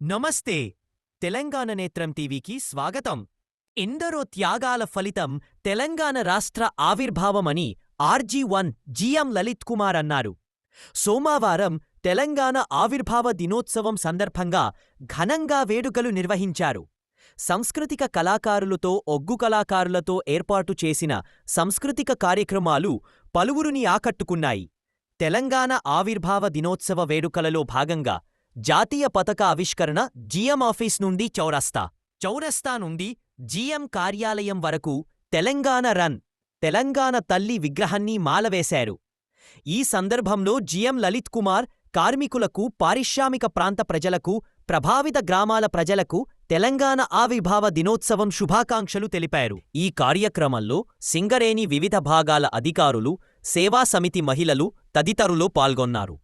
నమస్తే. తెలంగాణ నేత్రం టీవీకి స్వాగతం. ఎందరో త్యాగాల ఫలితం తెలంగాణ రాష్ట్ర ఆవిర్భావమని ఆర్జీ1 జిఎం లలిత్ కుమార్ అన్నారు. సోమవారం తెలంగాణ ఆవిర్భావ దినోత్సవం సందర్భంగా ఘనంగా వేడుకలు నిర్వహించారు. సాంస్కృతిక కళాకారులతో, ఒగ్గు కళాకారులతో ఏర్పాటు చేసిన సాంస్కృతిక కార్యక్రమాలు పలువురిని ఆకట్టుకున్నాయి. తెలంగాణ ఆవిర్భావ దినోత్సవ వేడుకలలో భాగంగా జాతీయ పతాక ఆవిష్కరణ జిఎం ఆఫీస్ నుండి చౌరస్తా నుండి జిఎం కార్యాలయం వరకు తెలంగాణ రన్, తెలంగాణ తల్లి విగ్రహాన్ని మాలవేశారు. ఈ సందర్భంలో జిఎం లలిత్ కుమార్ కార్మికులకు, పారిశ్రామిక ప్రాంత ప్రజలకు, ప్రభావిత గ్రామాల ప్రజలకు తెలంగాణ ఆవిర్భావ దినోత్సవం శుభాకాంక్షలు తెలిపారు. ఈ కార్యక్రమంలో సింగరేణి వివిధ భాగాల అధికారులు, సేవా సమితి మహిళలు తదితరులు పాల్గొన్నారు.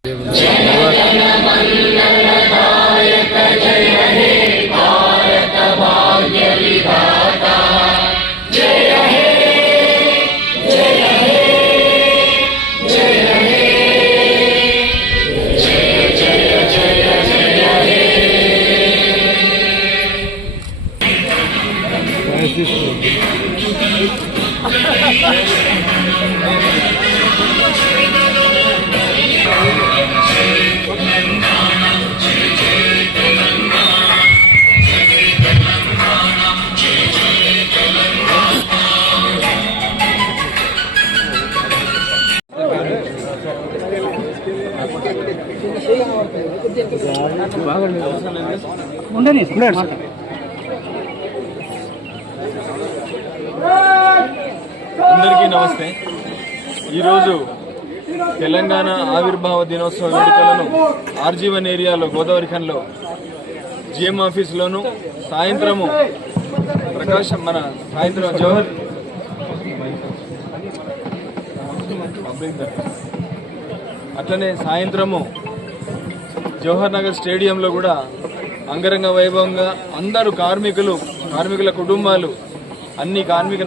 అందరికీ నమస్తే. ఈరోజు తెలంగాణ ఆవిర్భావ దినోత్సవ వేడుకలను ఆర్జీ1 ఏరియాలో గోదావరి ఖండ్లో జిఎం ఆఫీసులోను, సాయంత్రం జవహర్ అట్లనే సాయంత్రము జవహర్ నగర్ స్టేడియంలో కూడా అంగరంగ వైభవంగా అందరూ కార్మికుల కుటుంబాలు, అన్ని కార్మిక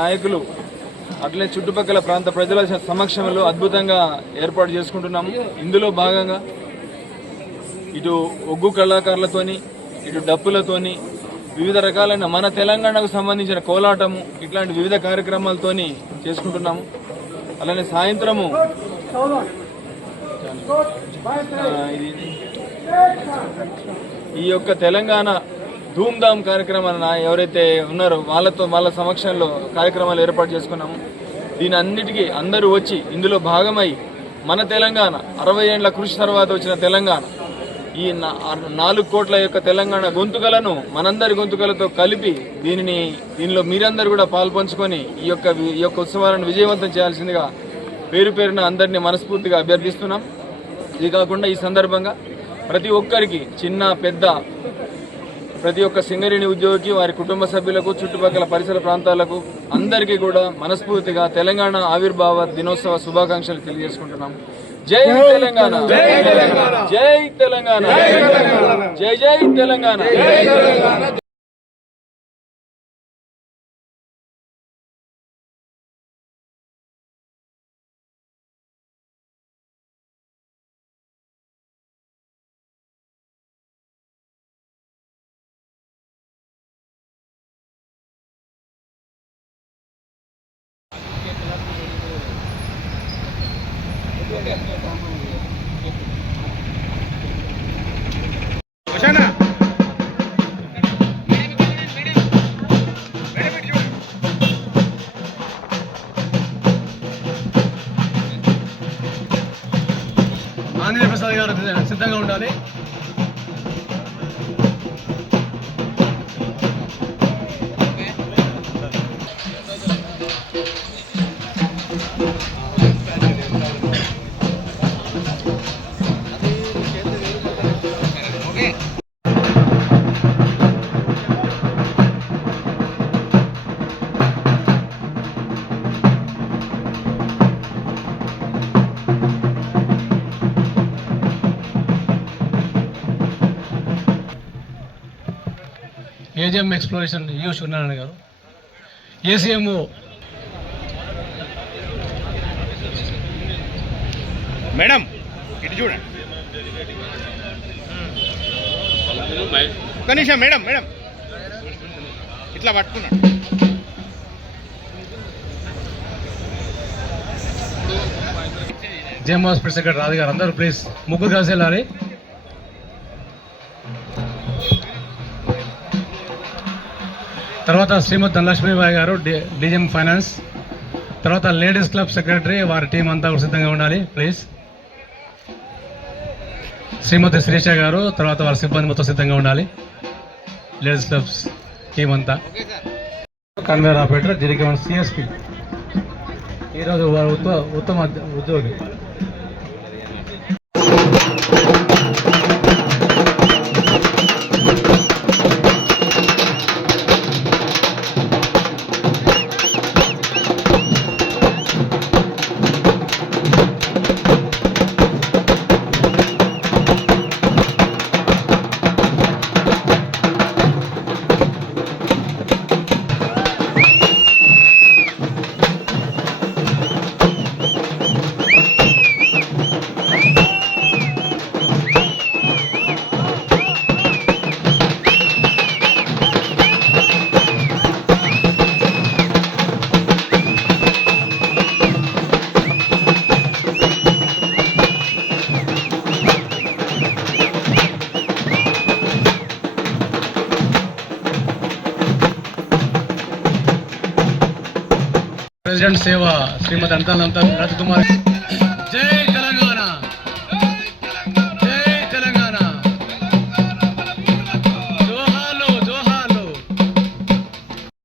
నాయకులు అట్లనే చుట్టుపక్కల ప్రాంత ప్రజల సమక్షంలో అద్భుతంగా ఏర్పాటు చేసుకుంటున్నాము. ఇందులో భాగంగా ఇటు ఒగ్గు కళాకారులతోని, ఇటు డప్పులతోని, వివిధ రకాలైన మన తెలంగాణకు సంబంధించిన కోలాటము, ఇట్లాంటి వివిధ కార్యక్రమాలతోని చేసుకుంటున్నాము. అలానే సాయంత్రము ఈ యొక్క తెలంగాణ ధూమ్ధామ్ కార్యక్రమాన్ని ఎవరైతే ఉన్నారో వాళ్ళ సమక్షంలో కార్యక్రమాలు ఏర్పాటు చేసుకున్నాము. దీని అన్నిటికీ అందరూ వచ్చి ఇందులో భాగమై మన తెలంగాణ 60 ఏళ్ల కృషి తర్వాత వచ్చిన తెలంగాణ, ఈ 4 కోట్ల యొక్క తెలంగాణ గొంతుకలను మనందరి గొంతుకలతో కలిపి దీనిలో మీరందరూ కూడా పాల్పంచుకొని ఈ యొక్క ఉత్సవాలను విజయవంతం చేయాల్సిందిగా పేరున అందరినీ మనస్ఫూర్తిగా అభ్యర్థిస్తున్నాం. ఇది కాకుండా ఈ సందర్భంగా ప్రతి ఒక్కరికి, చిన్న పెద్ద, ప్రతి ఒక్క సింగరేణి ఉద్యోగికి, వారి కుటుంబ సభ్యులకు, చుట్టుపక్కల పరిసర ప్రాంతాలకు అందరికీ కూడా మనస్ఫూర్తిగా తెలంగాణ ఆవిర్భావ దినోత్సవ శుభాకాంక్షలు తెలియజేసుకుంటున్నాం. జై తెలంగాణ, జై తెలంగాణ, జై తెలంగాణ, జై జై తెలంగాణ. ఆంజనేయ ప్రసాద్ గారు సిద్ధంగా ఉండాలి. ఏజిఎం ఎక్స్ప్లోరేషన్ సూర్యనారాయణ గారు, ఏసీఎంఓ మేడం ఇటు చూడండి. ఒక్క నిమిషం మేడం మేడం ఇట్లా పట్టుకున్నాడు. జేఎం హాస్పిటల్ సెక్రటరీ రాజు గారు అందరూ ప్లీజ్ ముగ్గురు కలిసి వెళ్ళాలి. తర్వాత శ్రీమతి ధనలక్ష్మీబాయి గారు డిజిఎం ఫైనాన్స్. తర్వాత లేడీస్ క్లబ్ సెక్రటరీ వారి టీం అంతా కూడా సిద్ధంగా ఉండాలి ప్లీజ్. శ్రీమతి శిరీష గారు తర్వాత వారి సిబ్బంది మొత్తం సిద్ధంగా ఉండాలి. లేడీస్ క్లబ్స్ టీం అంతా. కన్వేర్ ఆపరేటర్ జిరికవన్ సిఎస్పి ఈరోజు వారు ఉత్తమ ఉద్యోగి. ప్రెసిడెంట్ సేవ శ్రీమతి అంతా రాజకుమార్. జై